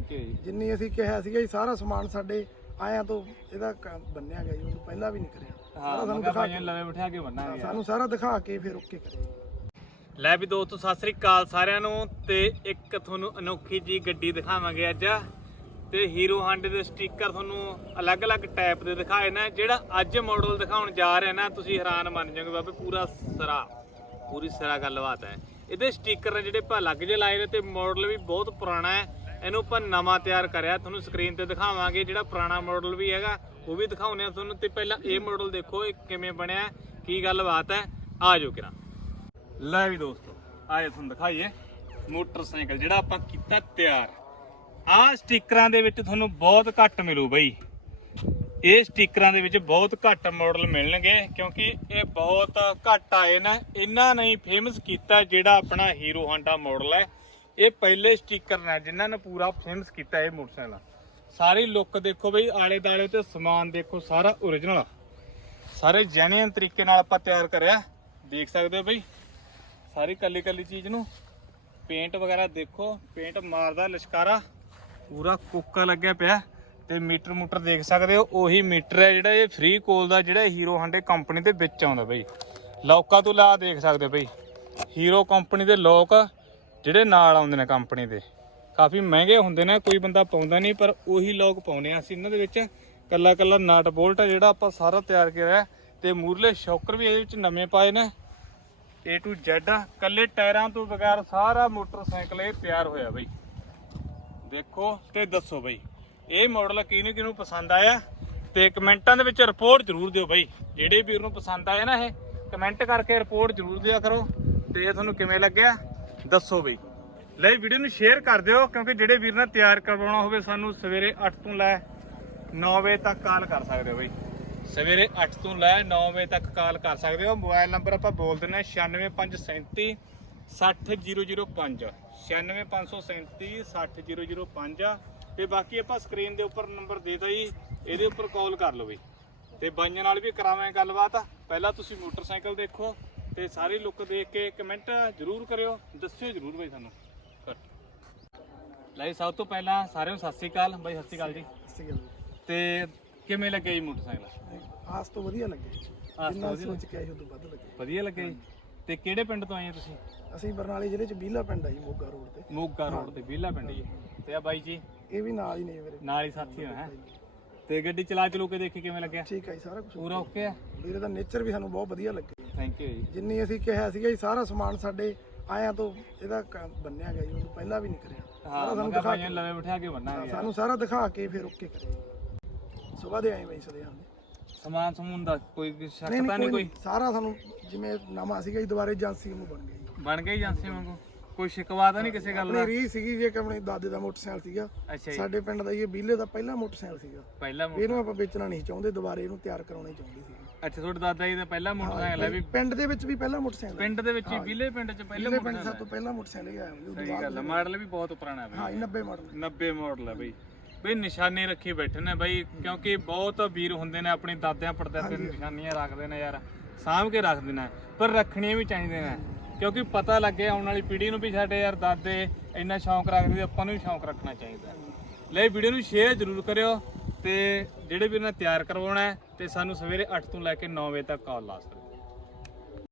ਜੀ। ਜਿੰਨੀ ਅਸੀਂ ਕਿਹਾ ਸੀਗਾ ਜੀ ਸਾਰਾ ਸਮਾਨ ਸਾਡੇ ਆਇਆਂ ਤੋਂ ਇਹਦਾ ਕ- ਬੰਨਿਆ ਗਿਆ ਜੀ ਉਹਨੂੰ ਪਹਿਲਾਂ ਵੀ ਨਹੀਂ ਕਰਿਆ। ਸਾਰਾ ਸਾਨੂੰ ਦਿਖਾ ਭਾਈਆਂ ਲਵੇ ਬਿਠਾ ਕੇ ਬੰਨਾਂਗੇ ਸਾਨੂੰ ਸਾਰਾ ਦਿਖਾ ਕੇ ਫਿਰ ਓਕੇ ਕਰਿਆ ਲੈ ਵੀ ਦੋਸਤੋ ਸਤਿ ਸ੍ਰੀ ਅਕਾਲ ਸਾਰਿਆਂ ਨੂੰ ਤੇ ਇੱਕ ਤੁਹਾਨੂੰ ਅਨੋਖੀ ਜੀ ਗੱਡੀ ਦਿਖਾਵਾਂਗੇ ਅੱਜ। ਤੇ ਹੀਰੋ ਹਾਂਡੇ ਦੇ ਸਟicker ਤੁਹਾਨੂੰ ਅਲੱਗ-ਅਲੱਗ ਟਾਈਪ ਦੇ ਦਿਖਾਏ ਨੇ ਜਿਹੜਾ ਅੱਜ ਮਾਡਲ ਦਿਖਾਉਣ ਜਾ ਰਹੇ ਨਾ ਤੁਸੀਂ ਹੈਰਾਨ ਮੰਨ ਜਾਓਗੇ ਬਾਬੇ ਪੂਰਾ ਸਰਾ। ਪੂਰੀ ਸਰਾ ਗੱਲਬਾਤ ਹੈ। ਇਹਦੇ ਸਟicker ਨੇ ਜਿਹੜੇ ਆਪਾਂ ਅਲੱਗ ਜਿਹੇ ਲਾਏ ਨੇ ਤੇ ਮਾਡਲ ਵੀ ਬਹੁਤ ਪੁਰਾਣਾ ਹੈ। ਇਹਨੂੰ ਆਪਾਂ ਨਵਾਂ ਤਿਆਰ ਕਰਿਆ, ਤੁਹਾਨੂੰ ਸਕਰੀਨ ਤੇ ਦਿਖਾਵਾਂਗੇ ਜਿਹੜਾ ਪੁਰਾਣਾ ਮਾਡਲ ਵੀ ਹੈਗਾ, ਉਹ ਵੀ ਦਿਖਾਉਨੇ ਆ ਤੁਹਾਨੂੰ। ਤੇ ਪਹਿਲਾਂ ਇਹ ਮਾਡਲ ਦੇਖੋ, ਇਹ ਕਿਵੇਂ ਬਣਿਆ, ਕੀ ਗੱਲਬਾਤ ਹੈ। ਆ ਜਾਓ ਕਿਰਾ। ਲੈ ਵੀ ਦੋਸਤੋ ਆਏ ਤੁਹਾਨੂੰ ਦਿਖਾਈਏ। ਮੋਟਰਸਾਈਕਲ ਜਿਹੜਾ ਆਪਾਂ ਕੀਤਾ ਤਿਆਰ। ਆਹ ਸਟickਰਾਂ ਦੇ ਵਿੱਚ ਤੁਹਾਨੂੰ ਬਹੁਤ ਘੱਟ ਮਿਲੂ ਬਈ। ਇਹ ਸਟickਰਾਂ ਦੇ ਵਿੱਚ ਬਹੁਤ ਘੱਟ ਮਾਡਲ ਮਿਲਣਗੇ, ਕਿਉਂਕਿ ਇਹ ਬਹੁਤ ਘੱਟ ਆਏ ਨੇ। ਇਹਨਾਂ ਨੇ ਫੇਮਸ ਕੀਤਾ ਜਿਹੜਾ ਆਪਣਾ ਹੀਰੋ ਹਾਂਡਾ ਮਾਡਲ ਹੈ। ਇਹ ਪਹਿਲੇ ਸਟicker ਨੇ ਜਿਨ੍ਹਾਂ ਨੇ ਪੂਰਾ ਫੇਮਸ ਕੀਤਾ ਇਹ ਮੋਟਰਸਾਈਕਲ। ਸਾਰੀ ਲੁੱਕ ਦੇਖੋ ਬਈ, ਆਲੇ ਦਾਲੇ ਤੇ ਸਮਾਨ ਦੇਖੋ, ਸਾਰਾ ਓਰੀਜਨਲ ਸਾਰੇ ਜੈਨੂਇਨ ਤਰੀਕੇ ਨਾਲ ਆਪਾਂ ਤਿਆਰ ਕਰਿਆ। ਦੇਖ ਸਕਦੇ ਹੋ ਬਈ, ਸਾਰੀ ਕੱਲੀ ਕੱਲੀ ਚੀਜ਼ ਨੂੰ। ਪੇਂਟ ਵਗੈਰਾ ਦੇਖੋ ਪੇਂਟ ਮਾਰਦਾ ਲਸ਼ਕਾਰਾ। ਪੂਰਾ ਕੁੱਕਾ ਲੱਗਿਆ ਪਿਆ। ਤੇ ਮੀਟਰ ਮੂਟਰ ਦੇਖ ਸਕਦੇ ਹੋ, ਉਹੀ ਮੀਟਰ ਹੈ ਜਿਹੜਾ ਇਹ ਫ੍ਰੀ ਕੋਲ ਦਾ ਜਿਹੜਾ ਹੀਰੋ ਹਾਂਡੇ ਕੰਪਨੀ ਦੇ ਵਿੱਚ ਆਉਂਦਾ ਬਈ। ਲੋਕਾਂ ਤੋਂ ਲਾ ਦੇਖ ਸਕਦੇ ਹੋ ਬਈ। ਹੀਰੋ ਕੰਪਨੀ ਦੇ ਲੋਕ ਜਿਹੜੇ ਨਾਲ ਆਉਂਦੇ ਨੇ ਕੰਪਨੀ ਦੇ, ਕਾਫੀ ਮਹਿੰਗੇ ਹੁੰਦੇ ਨੇ, ਕੋਈ ਬੰਦਾ ਪਾਉਂਦਾ ਨਹੀਂ, ਪਰ ਉਹੀ ਲੋਕ ਪਾਉਂਦੇ ਆ। ਅਸੀਂ ਇਹਨਾਂ ਦੇ ਵਿੱਚ ਕੱਲਾ ਕੱਲਾ ਨਟ ਬੋਲਟ ਜਿਹੜਾ ਆਪਾਂ ਸਾਰਾ ਤਿਆਰ ਕਰਿਆ ਤੇ ਮੂਰਲੇ ਸ਼ੌਕਰ ਵੀ ਇਹਦੇ ਵਿੱਚ ਨਵੇਂ ਪਾਏ ਨੇ। A to Z ਆ ਕੱਲੇ ਟਾਇਰਾਂ ਤੋਂ ਬਗੈਰ ਸਾਰਾ ਮੋਟਰਸਾਈਕਲ ਇਹ ਤਿਆਰ ਹੋਇਆ ਬਈ। ਦੇਖੋ ਤੇ ਦੱਸੋ ਬਈ, ਇਹ ਮਾਡਲ ਕਿਹਨੂੰ ਕਿਹਨੂੰ ਪਸੰਦ ਆਇਆ? ਤੇ ਕਮੈਂਟਾਂ ਦੇ ਵਿੱਚ ਰਿਪੋਰਟ ਜ਼ਰੂਰ ਦਿਓ ਬਈ। ਜਿਹੜੇ ਵੀਰ ਨੂੰ ਪਸੰਦ ਆਇਆ ਨਾ ਇਹ, ਕਮੈਂਟ ਕਰਕੇ ਰਿਪੋਰਟ ਜ਼ਰੂਰ ਦਿਆ ਕਰੋ। ਤੇ ਇਹ ਤੁਹਾਨੂੰ ਕਿਵੇਂ ਲੱਗਿਆ? ਦੱਸੋ ਬਈ। ਲੈ ਵੀਡੀਓ ਨੂੰ ਸ਼ੇਅਰ ਕਰ ਦਿਓ, ਕਿਉਂਕਿ ਜਿਹੜੇ ਵੀਰ ਨੇ ਤਿਆਰ ਕਰਵਾਉਣਾ ਹੋਵੇ ਸਾਨੂੰ ਸਵੇਰੇ 8 ਤੋਂ ਲੈ 9 ਵਜੇ ਤੱਕ ਕਾਲ ਕਰ ਸਕਦੇ ਹੋ ਬਈ। ਸਵੇਰੇ 8 ਤੋਂ ਲੈ 9 ਵਜੇ ਤੱਕ ਕਾਲ ਕਰ ਸਕਦੇ ਹੋ। ਮੋਬਾਈਲ ਨੰਬਰ ਆਪਾਂ ਬੋਲ ਦਿੰਦੇ ਹਾਂ 96537 60005 96537 60005 ਤੇ ਬਾਕੀ ਆਪਾਂ ਸਕਰੀਨ ਦੇ ਉੱਪਰ ਨੰਬਰ ਦੇ ਦੋ ਜੀ। ਇਹਦੇ ਉੱਪਰ ਕਾਲ ਕਰ ਲਓ ਬਈ। ਤੇ ਬਾਈਆਂ ਨਾਲ ਵੀ ਕਰਾਵਾਂਗੇ ਗੱਲਬਾਤ। ਪਹਿਲਾਂ ਤੁਸੀਂ ਮੋਟਰਸਾਈਕਲ ਦੇਖੋ। ਤੇ ਸਾਰੀ ਲੁੱਕ ਦੇਖ ਕੇ ਕਮੈਂਟ ਜ਼ਰੂਰ ਕਰਿਓ ਦੱਸਿਓ ਜ਼ਰੂਰ ਬਈ ਸਾਨੂੰ। ਲਈ ਸਭ ਤੋਂ ਪਹਿਲਾਂ ਸਾਰਿਆਂ ਨੂੰ ਸਤਿ ਸ੍ਰੀ ਅਕਾਲ। ਬਾਈ ਸਤਿ ਸ੍ਰੀ ਅਕਾਲ ਜੀ। ਤੇ ਕਿਵੇਂ ਲੱਗਿਆ ਜੀ ਮੋਟਰਸਾਈਕਲ? ਆਸ ਤੋਂ ਵਧੀਆ ਲੱਗੇ ਤੋਂ ਜਿੰਨਾ ਵਧੀਆ ਸੋਚ ਕੇ ਆਏ ਉਦੋਂ ਵੱਧ ਲੱਗੇ। ਵਧੀਆ ਲੱਗਿਆ ਜੀ। ਤੇ ਕਿਹੜੇ ਪਿੰਡ ਤੋਂ ਆਏ ਆ ਤੁਸੀਂ? ਅਸੀਂ ਬਰਨਾਲੇ ਜ਼ਿਲ੍ਹੇ ਚ ਬੀਲਾ ਪਿੰਡ ਆ ਜੀ ਮੋਗਾ ਰੋਡ ਤੇ। ਮੋਗਾ ਰੋਡ ਤੇ ਵਿਹਲਾ ਪਿੰਡ ਜੀ। ਤੇ ਆ ਬਾਈ ਜੀ? ਇਹ ਵੀ ਨਾਲ ਹੀ ਨੇ ਮੇਰੇ। ਨਾਲ ਹੀ ਸਾਥੀ ਹੋ ਹੈ? ਤੇ ਗੱਡੀ ਚਲਾ ਚਲੂ ਕੇ ਦੇਖੀ ਕਿਵੇਂ ਲੱਗਿਆ? ਠੀਕ ਹੈ ਜੀ ਸਾਰਾ ਕੁਝ ਪੂਰਾ ਓਕੇ ਆ। ਵੀਰੇ ਦਾ ਨੇਚਰ ਵੀ ਸਾਨੂੰ ਬਹੁਤ ਵਧੀਆ ਲੱਗੇ। ਥੈਂਕ ਯੂ ਜੀ। ਜਿੰਨੀ ਅਸੀਂ ਕਿਹਾ ਸੀਗਾ ਜੀ ਸਾਰਾ ਸਮਾਨ ਸਾਡੇ ਆਇਆਂ ਤੋਂ ਇਹਦਾ ਕ- ਬੰਨਿਆ ਗਿਆ ਜੀ ਉਹਨੂੰ ਪਹਿਲਾਂ ਵੀ ਨਹੀਂ ਕਰਿਆ। ਹਾਂ ਸਾਰਾ ਮੈਂ ਸਾਨੂੰ ਕਿਹਾ ਦਿਖਾ ਭਾਈਆਂ ਲਵੇ ਬਿਠਾ ਕੇ ਬੰਨਾਂਗੇ ਸਾਨੂੰ ਸਾਰਾ ਦਿਖਾ ਕੇ ਫਿਰ ਓਕੇ ਕਰਿਆ ਸਵੇਰ ਦੇ ਆਏ ਬਈ ਸਦੇ ਹਾਂ ਸਮਾਨ ਸਮੂਨ ਦਾ ਕੋਈ ਸ਼ੱਕ ਤਾਂ ਨਹੀਂ ਕੋਈ। ਸਾਰਾ ਸਾਨੂੰ ਜਿਵੇਂ ਨਵਾਂ ਸੀਗਾ ਜੀ ਦੁਬਾਰੇ ਏਜੰਸੀ ਨੂੰ ਬਣ ਗਿਆ ਜੀ। ਬਣ ਗਈ ਏਜੰਸੀ ਵਾਂਗੂ? ਕੋਈ ਸ਼ਿਕਵਾ ਤਾਂ ਨਹੀਂ ਕਿਸੇ ਗੱਲ ਦਾ? ਆਪਣੀ ਰੀ ਸੀਗੀ ਜੇ ਕਿ ਆਪਣੇ ਦਾਦੇ ਦਾ ਮੋਟਰਸਾਈਕਲ ਸੀਗਾ। ਅੱਛਾ ਜੀ। ਸਾਡੇ ਪਿੰਡ ਦਾ ਇਹ ਬੀਲੇ ਦਾ ਪਹਿਲਾ ਮੋਟਰਸਾਈਕਲ ਸੀਗਾ। ਪਹਿਲਾ ਮੋ- ਇਹਨੂੰ ਆਪਾਂ ਵੇਚਣਾ ਨਹੀਂ ਚਾਹੁੰਦੇ ਦੁਬਾਰੇ ਇਹਨੂੰ ਤਿਆਰ ਕਰਾਉਣਾ ਹੀ ਚਾਹੁੰਦੇ ਸੀ। ਅੱਛਾ ਤੁਹਾਡੇ ਦਾਦਾ ਜੀ ਦਾ ਪਹਿਲਾ ਮੋਟਰਸਾਈਕਲ ਹੈ ਵੀ? ਪਿੰਡ ਦੇ ਵਿੱਚ ਵੀ ਪਹਿਲਾ ਮੋਟਰਸਾਈਕਲ ਪਿੰਡ ਦੇ ਵਿੱਚ ਹੀ ਵਿਲੇ ਪਿੰਡ ਚ ਪਹਿਲੇ ਬੀਲੇ ਪਿੰਡ ਮੋਟਰਸਾਈਕਲ ਸਭ ਤੋਂ ਪਹਿਲਾ ਮੋਟਰਸਾਈਕਲ ਇਹ ਆਇਆ ਜੀ ਸਹੀ ਗੱਲ ਹੈ ਮਾਡਲ ਵੀ ਬਹੁਤ ਪੁਰਾਣਾ ਹੈ ਬਈ। ਹਾਂ 90 ਮਾਡਲ 90 ਮਾਡਲ ਹੈ ਬਈ। ਬਈ ਨਿਸ਼ਾਨੀ ਰੱਖੀ ਬੈਠੇ ਨੇ ਬਈ ਕਿਉਂਕਿ ਬਹੁਤ ਵੀਰ ਹੁੰਦੇ ਨੇ ਆਪਣੀ ਦਾਦਿਆਂ ਪੜਦਾਦਿਆਂ ਦੀ ਨਿਸ਼ਾਨੀਆਂ ਰੱਖਦੇ ਨੇ ਯਾਰ ਸਾਂਭ ਕੇ ਰੱਖਦੇ ਨੇ ਪਰ ਰੱਖਣੀਆਂ ਵੀ ਚਾਹੀਦੀਆਂ ਨੇ। ਕਿਉਂਕਿ ਪਤਾ ਲੱਗੇ ਆਉਣ ਵਾਲੀ ਪੀੜ੍ਹੀ ਨੂੰ ਵੀ ਸਾਡੇ ਯਾਰ ਦਾਦੇ ਇੰਨਾ ਸ਼ੌਂਕ ਰੱਖਦੇ ਤੇ ਆਪਾਂ ਨੂੰ ਵੀ ਸ਼ੌਂਕ ਰੱਖਣਾ ਚਾਹੀਦਾ। ਲੈ ਵੀਡੀਓ ਨੂੰ ਸ਼ੇਅਰ ਜ਼ਰੂਰ ਕਰਿਓ ਤੇ ਜਿਹੜੇ ਵੀਰ ਨੇ ਤਿਆਰ ਕਰਵਾਉਣਾ ਹੈ ਤੇ ਸਾਨੂੰ ਸਵੇਰੇ 8 ਤੋਂ ਲੈ ਕੇ 9 ਵਜੇ ਤੱਕ ਕਾਲ ਲਾ ਸਕਦੇ